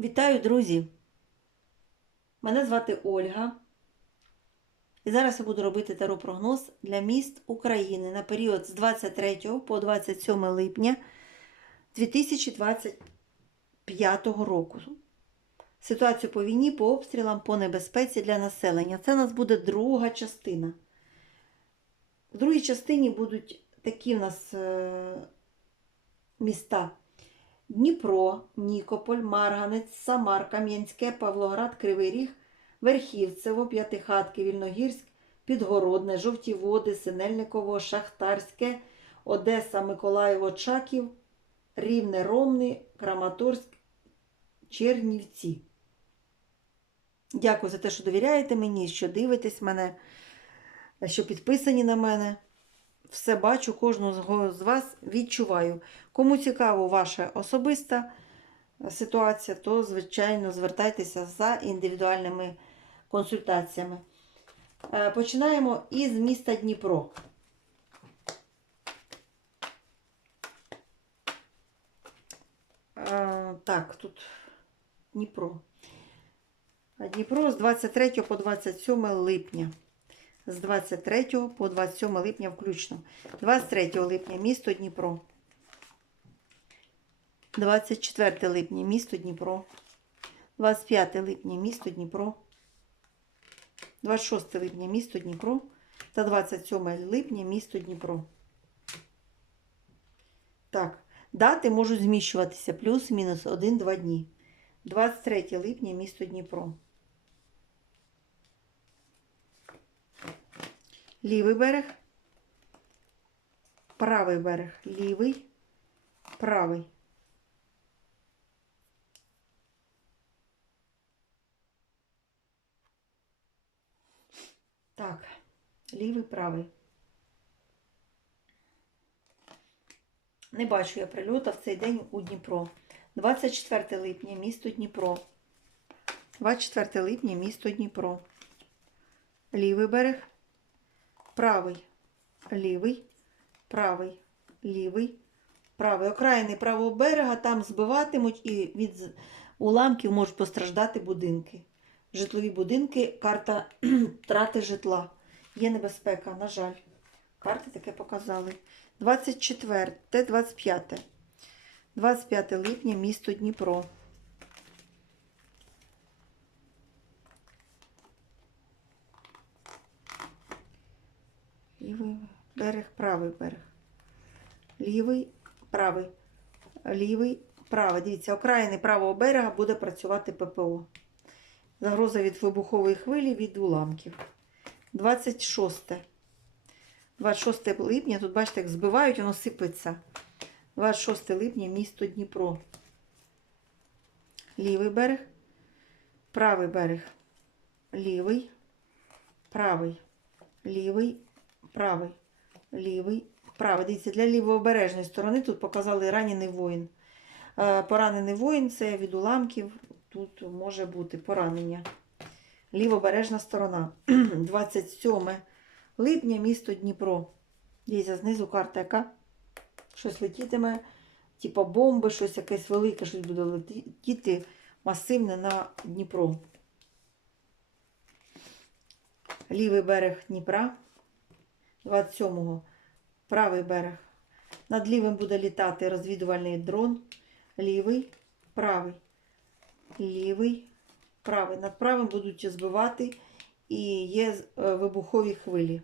Вітаю, друзі! Мене звати Ольга. І зараз я буду робити таро-прогноз для міст України на період з 23 по 27 липня 2025 року. Ситуацію по війні, по обстрілам, по небезпеці для населення. Це у нас буде друга частина. В другій частині будуть такі в нас е, міста. Дніпро, Нікополь, Марганець, Самар, Кам'янське, Павлоград, Кривий Ріг, Верхівцево, П'ятихатки, Вільногірськ, Підгородне, Жовті Води, Синельниково, Шахтарське, Одеса, Миколаєво, Чаків, Рівне, Ромни, Краматорськ, Чернівці. Дякую за те, що довіряєте мені, що дивитесь мене, що підписані на мене. Все бачу, кожного з вас відчуваю. Кому цікаво ваша особиста ситуація, то, звичайно, звертайтеся за індивідуальними консультаціями. Е, Починаємо із міста Дніпро. Е, Так, тут Дніпро. Дніпро з 23 по 27 липня. З 23 по 27 липня включно. 23 липня місто Дніпро. 24 липня місто Дніпро. 25 липня місто Дніпро. 26 липня місто Дніпро. Та 27 липня місто Дніпро. Так, дати можуть зміщуватися плюс-мінус 1-2 дні. 23 липня місто Дніпро. Лівий берег, правий берег, лівий, правий. Так, лівий, правий. Не бачу я прильота в цей день у Дніпро. 24 липня, місто Дніпро. 24 липня, місто Дніпро. Лівий берег, правий, лівий, правий, лівий, правий. Окраїни правого берега там збиватимуть і від уламків можуть постраждати будинки. Житлові будинки, карта втрати житла. Є небезпека, на жаль. Карти таке показали. 24, 25. 25 липня, місто Дніпро. Лівий берег, правий берег. Лівий, правий. Лівий, правий. Дивіться, окраїни правого берега буде працювати ППО. Загроза від вибухової хвилі від уламків. 26. 26 липня, тут бачите, як збивають, воно сипеться. 26 липня, місто Дніпро. Лівий берег, правий берег. Лівий, правий, лівий, правий, лівий, правий. Дивіться, для лівообережної сторони тут показали ранений воїн. Е, Поранений воїн це від уламків. Тут може бути поранення. Лівобережна сторона. 27 липня, місто Дніпро. Дивіться, знизу карта яка. Щось летітиме, типу бомби, щось якесь велике, щось буде летіти масивне на Дніпро. Лівий берег Дніпра. 27-го. Правий берег. Над лівим буде літати розвідувальний дрон. Лівий, правий. Лівий, правий. Над правим будуть збивати і є е, вибухові хвилі.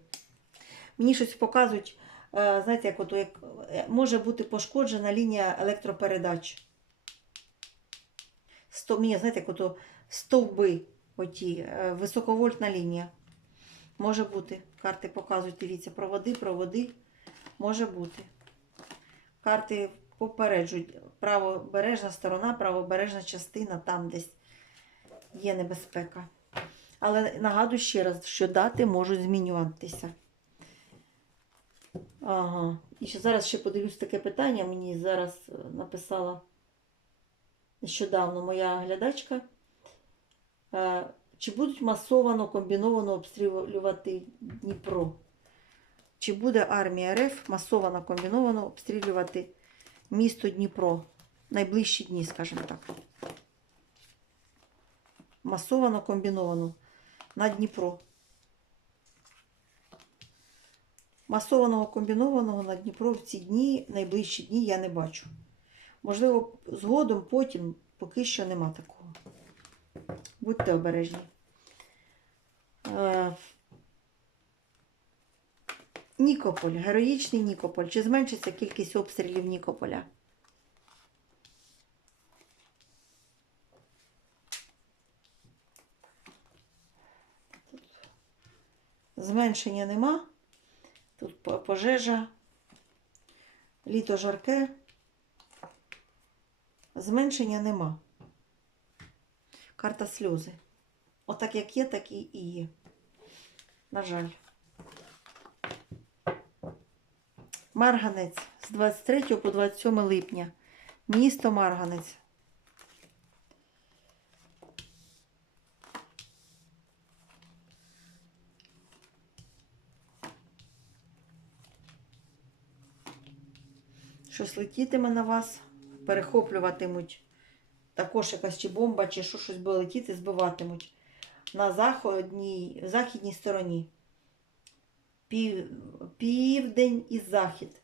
Мені щось показують, е, знаєте, як, ото, як е, може бути пошкоджена лінія електропередач. Сто, мені, знаєте, як ото стовби, оті, високовольтна лінія. Може бути. Карти показують, дивіться, проводи, проводи. Може бути. Карти попереджують. Правобережна сторона, правобережна частина, там десь є небезпека. Але нагадую ще раз, що дати можуть змінюватися. Ага. І ще зараз ще подивлюсь таке питання. Мені зараз е, написала нещодавно моя глядачка. Чи будуть масовано комбіновано обстрілювати Дніпро? Чи буде армія РФ масовано комбіновано обстрілювати місто Дніпро найближчі дні, скажімо так? масовано комбіновано на Дніпро. Масованого комбінованого на Дніпро в ці дні, найближчі дні я не бачу. Можливо, згодом, потім, поки що нема такого. Будьте обережні. Е, Нікополь, героїчний Нікополь. Чи зменшиться кількість обстрілів Нікополя? Зменшення нема. Тут пожежа, літо жарке. Зменшення нема. Карта сльози. Отак як є, так і є. На жаль. Марганець з 23 по 27 липня. Місто Марганець. Щось летітиме на вас, перехоплюватимуть. Також якась чи бомба, чи що щось буде летіти, збиватимуть. На заходній, західній стороні. Пів, південь і захід.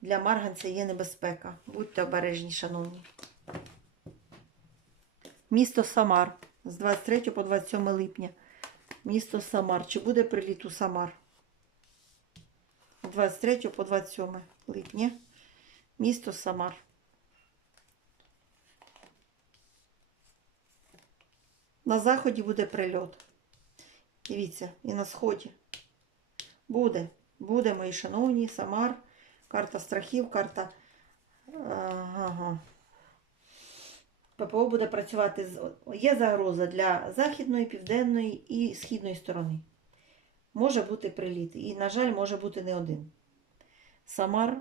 Для Марганця є небезпека. Будьте обережні, шановні. Місто Самар з 23 по 27 липня. Місто Самар. Чи буде приліт у Самар? 23 по 27 липня. Місто Самар. На заході буде прильот. Дивіться, і на сході. Буде. Буде, мої шановні, Самар. Карта страхів, карта. Ага. ППО буде працювати. Є загроза для західної, південної і східної сторони. Може бути приліт. І, на жаль, може бути не один. Самар,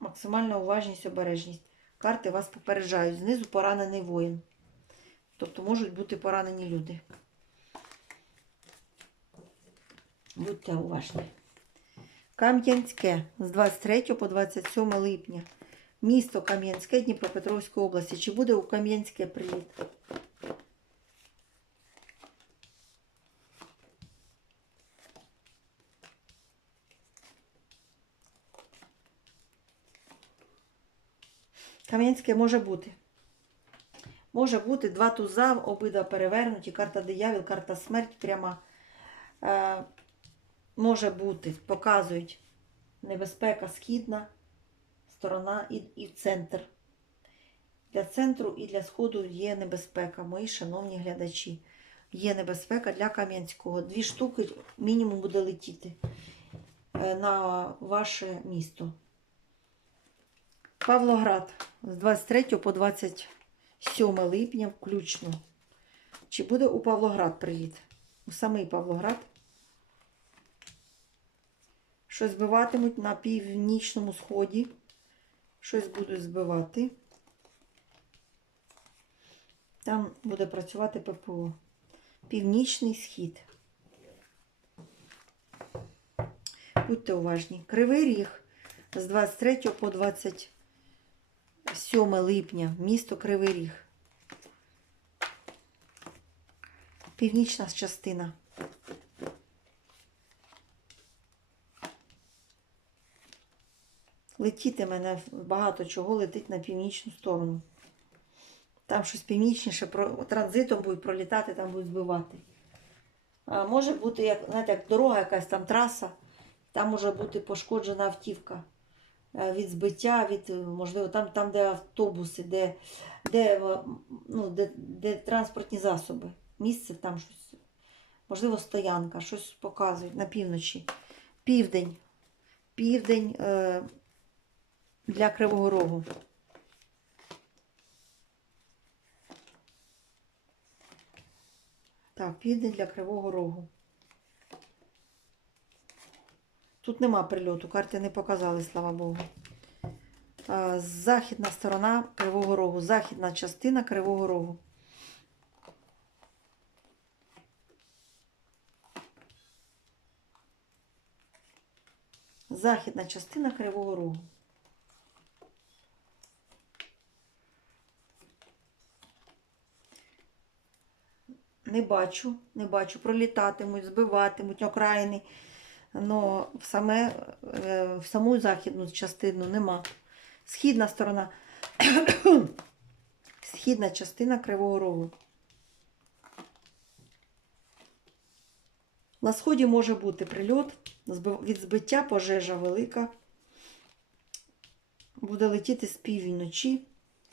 максимальна уважність, обережність. Карти вас попереджають. Знизу поранений воїн. Тобто можуть бути поранені люди. Будьте уважні. Кам'янське з 23 по 27 липня. Місто Кам'янське Дніпропетровської області. Чи буде у Кам'янське приліт? Кам'янське може бути. Може бути два туза, обидва перевернуті, карта диявіл, карта смерть пряма. Е, може бути, показують небезпека східна сторона і, і центр. Для центру і для сходу є небезпека, мої шановні глядачі. Є небезпека для Кам'янського. Дві штуки мінімум буде летіти е, на ваше місто. Павлоград з 23 по 27 липня включно. Чи буде у Павлоград приліт? У самий Павлоград. Щось збиватимуть на північному сході. Щось будуть збивати. Там буде працювати ППО. Північний схід. Будьте уважні. Кривий ріг з 23 по 27 липня. Місто Кривий Ріг. Північна частина. Летітиме на багато чого летить на північну сторону. Там щось північніше, транзитом будуть пролітати, там будуть збивати. А може бути, як, знаєте, як дорога, якась там траса, там може бути пошкоджена автівка від збиття, від, е, можливо, там, там де автобуси, де, де, е, ну, де, де транспортні засоби. Місце там щось, можливо, стоянка, щось показують на півночі. Південь. Південь е, для Кривого Рогу. Так, південь для Кривого Рогу. Тут нема прильоту, карти не показали, слава Богу. Західна сторона Кривого Рогу, західна частина Кривого Рогу. Західна частина Кривого Рогу. Не бачу, не бачу. Пролітатимуть, збиватимуть окраїни. Но в, саме, е, в саму західну частину нема. Східна сторона. Східна частина Кривого Рогу. На сході може бути прильот, від збиття пожежа велика. Буде летіти з півночі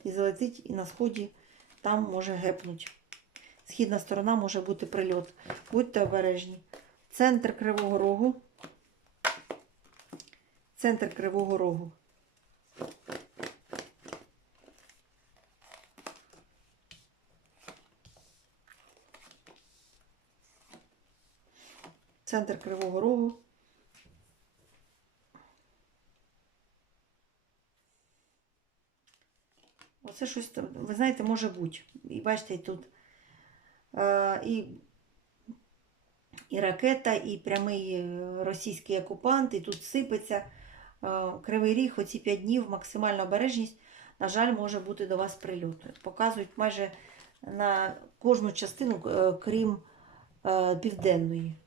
і залетить і на сході там може гепнуть. Східна сторона може бути прильот. Будьте обережні. Центр Кривого Рогу. Центр Кривого Рогу. Центр Кривого Рогу. Оце щось ви знаєте, може бути. І бачите, і тут е, і, і ракета, і прямий е, російський окупант, і тут сипеться кривий ріг, оці 5 днів, максимальна обережність. На жаль, може бути до вас прильот. Показують майже на кожну частину, е, крім е, південної.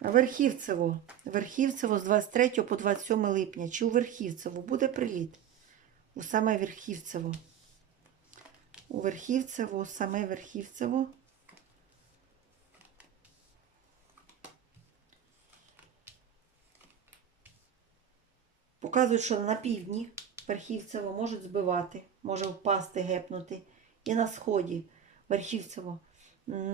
Верхівцево. Верхівцево з 23 по 27 липня. Чи у Верхівцево буде приліт? У саме Верхівцево. У Верхівцево, саме Верхівцево. Показують, що на півдні Верхівцево можуть збивати, може впасти, гепнути. І на сході Верхівцево.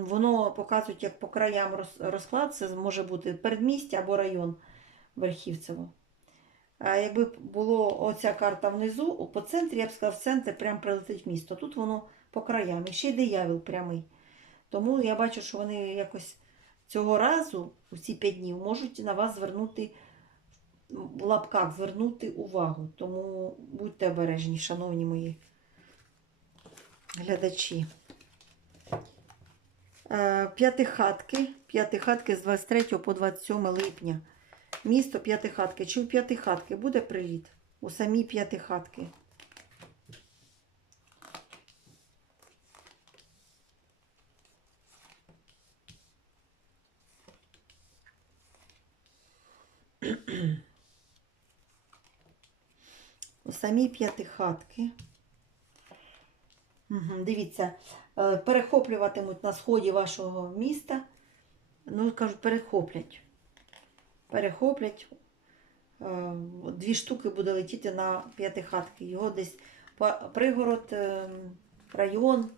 Воно показують, як по краям розклад, це може бути передмістя або район Верхівцево. А якби було оця карта внизу, по центрі, я б сказала, в центр прям прилетить місто. Тут воно по краям. І ще й диявол прямий. Тому я бачу, що вони якось цього разу, у ці п'ять днів, можуть на вас звернути в лапках звернути увагу. Тому будьте обережні, шановні мої глядачі. Е, П'ятихатки. П'ятихатки з 23 по 27 липня. Місто П'ятихатки. Чи у П'ятихатки буде приліт? У самій П'ятихатки. У самій П'ятихатки. Угу, дивіться, е, перехоплюватимуть на сході вашого міста. Ну, кажуть, перехоплять. Перехоплять. Е, Дві штуки буде летіти на п'ятихатки. Його десь пригород, е, район,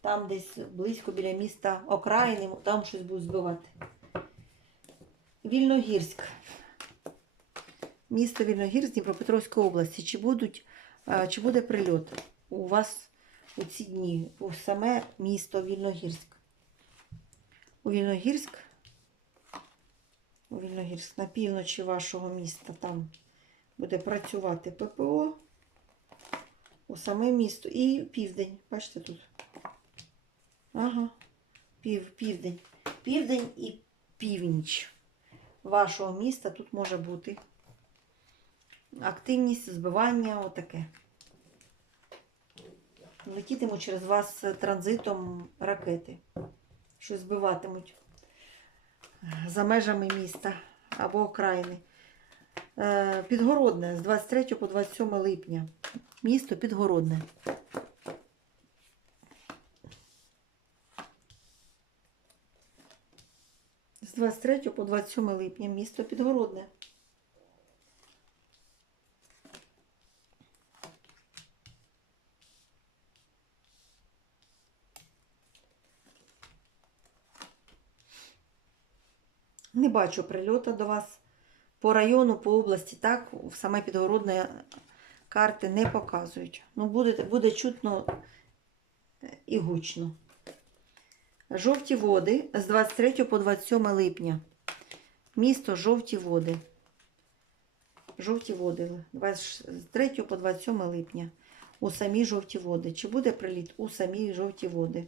там десь близько біля міста окраїни, там щось будуть збивати. Вільногірськ. Місто Вільногірськ Дніпропетровської області. Чи, будуть, е, чи буде прильот у вас у ці дні? У саме місто Вільногірськ. У Вільногірськ. У Вільногірськ на півночі вашого міста там буде працювати ППО. У саме місто. І південь. Бачите тут. Ага. Пів, південь. Південь і північ вашого міста тут може бути. Активність, збивання, отаке. Летітимуть через вас транзитом ракети, що збиватимуть за межами міста або окраїни. Е, Підгородне з 23 по 27 липня. Місто Підгородне. З 23 по 27 липня місто Підгородне. Не бачу прильоту до вас по району, по області, так, саме підгородне карти не показують. Ну, буде, буде чутно е, і гучно. Жовті води з 23 по 27 липня. Місто жовті води. Жовті води. з 23 по 27 липня. У самі жовті води. Чи буде приліт у самі жовті води?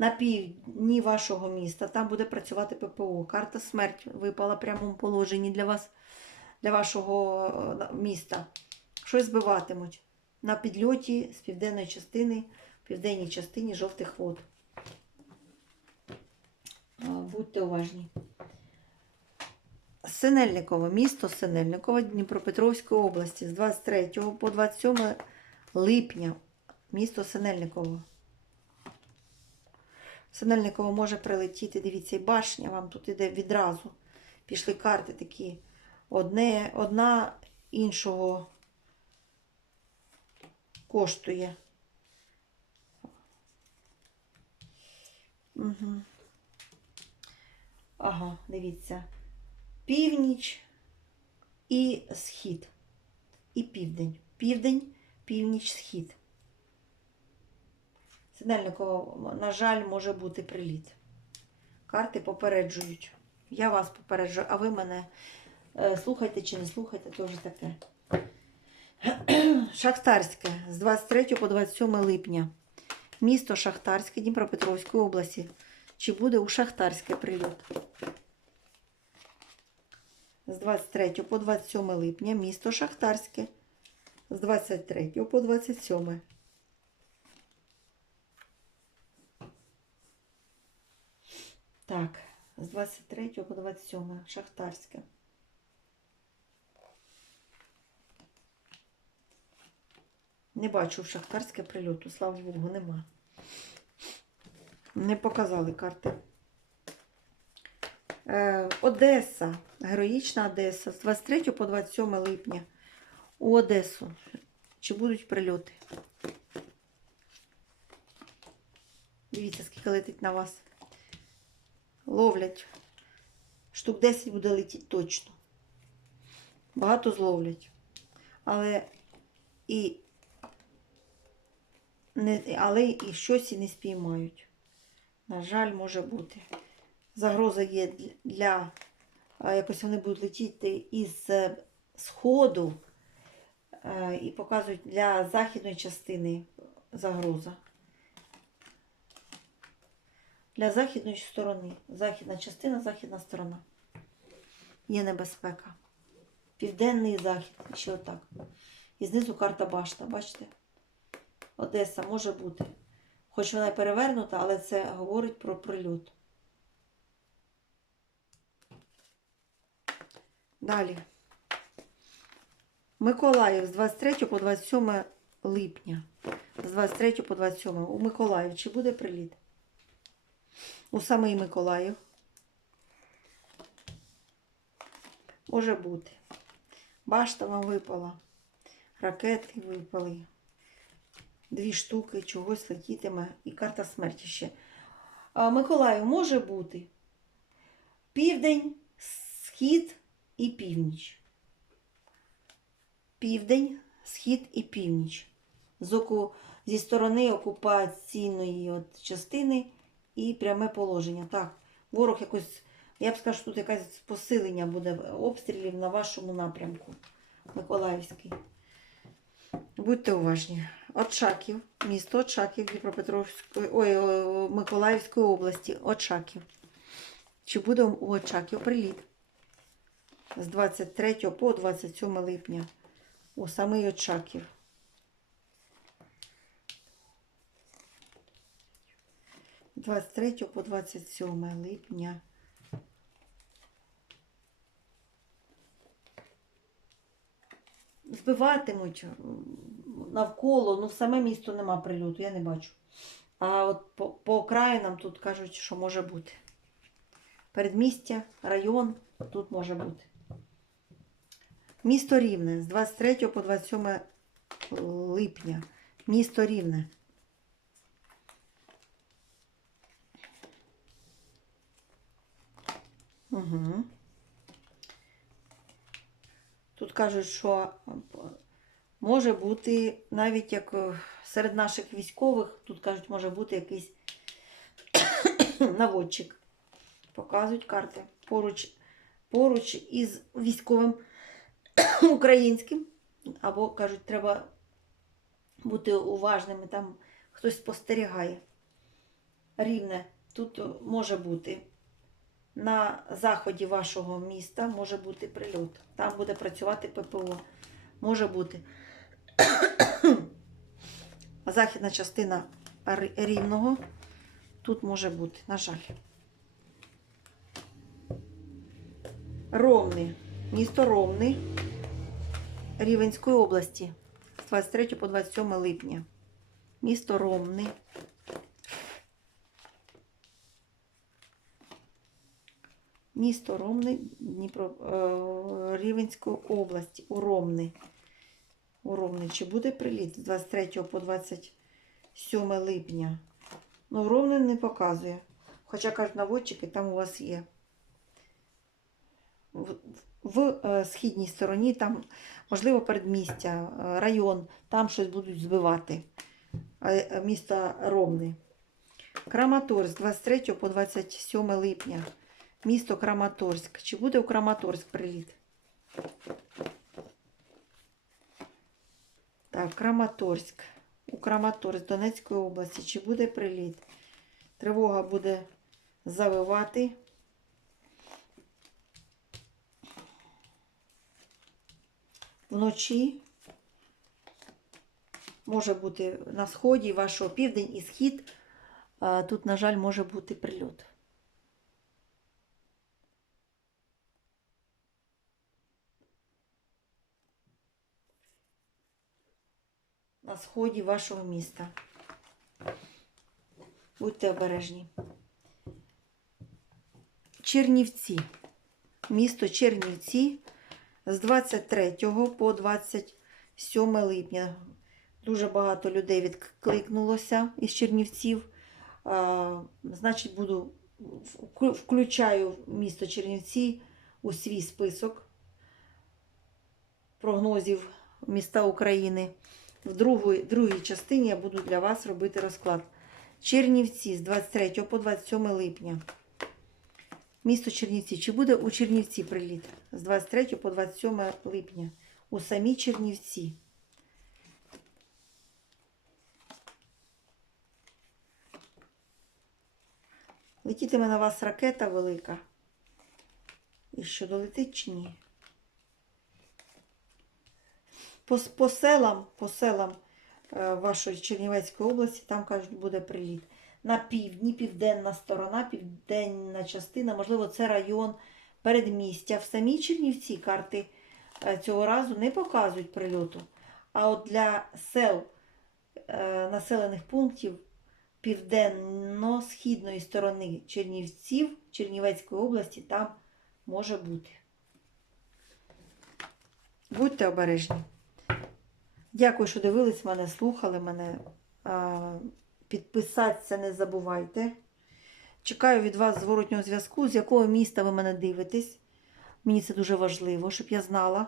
На півдні вашого міста. Там буде працювати ППО. Карта смерть випала в прямому положенні для вас, для вашого е, міста. Щось збиватимуть на підльоті з південної частини, південній частині жовтих вод. Будьте уважні. Синельниково, місто Синельниково Дніпропетровської області з 23 по 27 липня. Місто Синельниково. Синельниково може прилетіти. Дивіться, і башня вам тут іде відразу. Пішли карти такі. Одне, одна іншого коштує. Угу. Ага, дивіться. Північ і схід. І південь. Південь, північ, схід. Синельниково, на жаль, може бути приліт. Карти попереджують. Я вас попереджую, а ви мене е, слухайте чи не слухайте, то вже таке. Шахтарське з 23 по 27 липня. Місто Шахтарське Дніпропетровської області. Чи буде у Шахтарське прильот? З 23 по 27 липня місто Шахтарське. З 23 по 27. Так, з 23 по 27 Шахтарське. Не бачу Шахтарське прильоту, слава Богу, нема. Не показали карти. Е, Одеса, героїчна Одеса з 23 по 27 липня. У Одесу. Чи будуть прильоти? Дивіться, скільки летить на вас. Ловлять. Штук 10 буде летіти точно. Багато зловлять. Але і не, але і щось і не спіймають. На жаль, може бути. Загроза є для, якось вони будуть летіти із е, сходу е, і показують для західної частини загроза. Для західної сторони. Західна частина, західна сторона. Є небезпека. Південний захід. Ще отак. І знизу карта башта. Бачите? Одеса може бути. Хоч вона перевернута, але це говорить про прильот. Далі. Миколаїв з 23 по 27 липня. З 23 по 27. У Миколаїв чи буде приліт? У самий Миколаїв. Може бути. Башта вам випала. Ракети випали. Дві штуки, чогось летітиме. І карта смерті ще. А Миколаїв може бути. Південь, схід і північ. Південь, схід і північ. З оку, зі сторони окупаційної от частини і пряме положення. Так, ворог якось, я б що тут якесь посилення буде обстрілів на вашому напрямку. Миколаївський. Будьте уважні. Очаків, місто Очаків Дніпропетровської, ой, Миколаївської області. Очаків. Чи буде у Очаків приліт? З 23 по 27 липня. У самий Очаків. 23 по 27 липня. Збиватимуть навколо, ну в саме місто нема прильоту, я не бачу. А от по, по окраїнам тут кажуть, що може бути. Передмістя, район, тут може бути. Місто Рівне з 23 по 27 липня. Місто Рівне. Угу. Тут кажуть, що е, може бути навіть як е, серед наших військових, тут кажуть, може бути якийсь наводчик. Показують карти поруч, поруч із військовим українським. Або кажуть, треба бути уважними, там хтось спостерігає. Рівне. Тут е, може бути на заході вашого міста може бути прильот. Там буде працювати ППО. Може бути. Західна частина рівного. Тут може бути, на жаль. Ромни. Місто Ромни Рівенської області з 23 по 27 липня. Місто Ромни. Місто Ромни Дніпро, е, Рівенської області. У Ромни. У Ромни. Чи буде приліт з 23 по 27 липня? Ну, Ромни не показує. Хоча кажуть, наводчики там у вас є. В, в е, східній стороні, там, можливо, передмістя, е, район, там щось будуть збивати. Е, е, Місто Ромни. Краматорськ, 23 по 27 липня. Місто Краматорськ. Чи буде у Краматорськ приліт? Так, Краматорськ. У Краматорськ Донецької області. Чи буде приліт? Тривога буде завивати. Вночі може бути на сході вашого південь і схід. Тут, на жаль, може бути прильот. На сході вашого міста. Будьте обережні. Чернівці. Місто Чернівці з 23 по 27 липня. Дуже багато людей відкликнулося із Чернівців. А, значить, буду включаю місто Чернівці у свій список прогнозів міста України. В другій, другій частині я буду для вас робити розклад. Чернівці з 23 по 27 липня. Місто Чернівці. Чи буде у Чернівці приліт? З 23 по 27 липня. У самі Чернівці. Летітиме на вас ракета велика. І що долетить чи ні? По, по селам, по селам е, вашої Чернівецької області, там кажуть, буде приліт. На півдні, південна сторона, південна частина, можливо, це район передмістя. В самій Чернівці карти е, цього разу не показують прильоту. А от для сел е, населених пунктів південно-східної сторони Чернівців, Чернівецької області, там може бути. Будьте обережні. Дякую, що дивились мене, слухали мене. Підписатися не забувайте. Чекаю від вас зворотнього зв'язку, з якого міста ви мене дивитесь. Мені це дуже важливо, щоб я знала,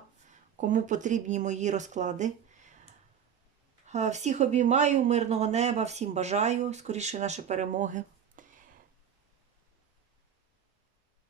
кому потрібні мої розклади. Всіх обіймаю, мирного неба, всім бажаю, скоріше нашої перемоги.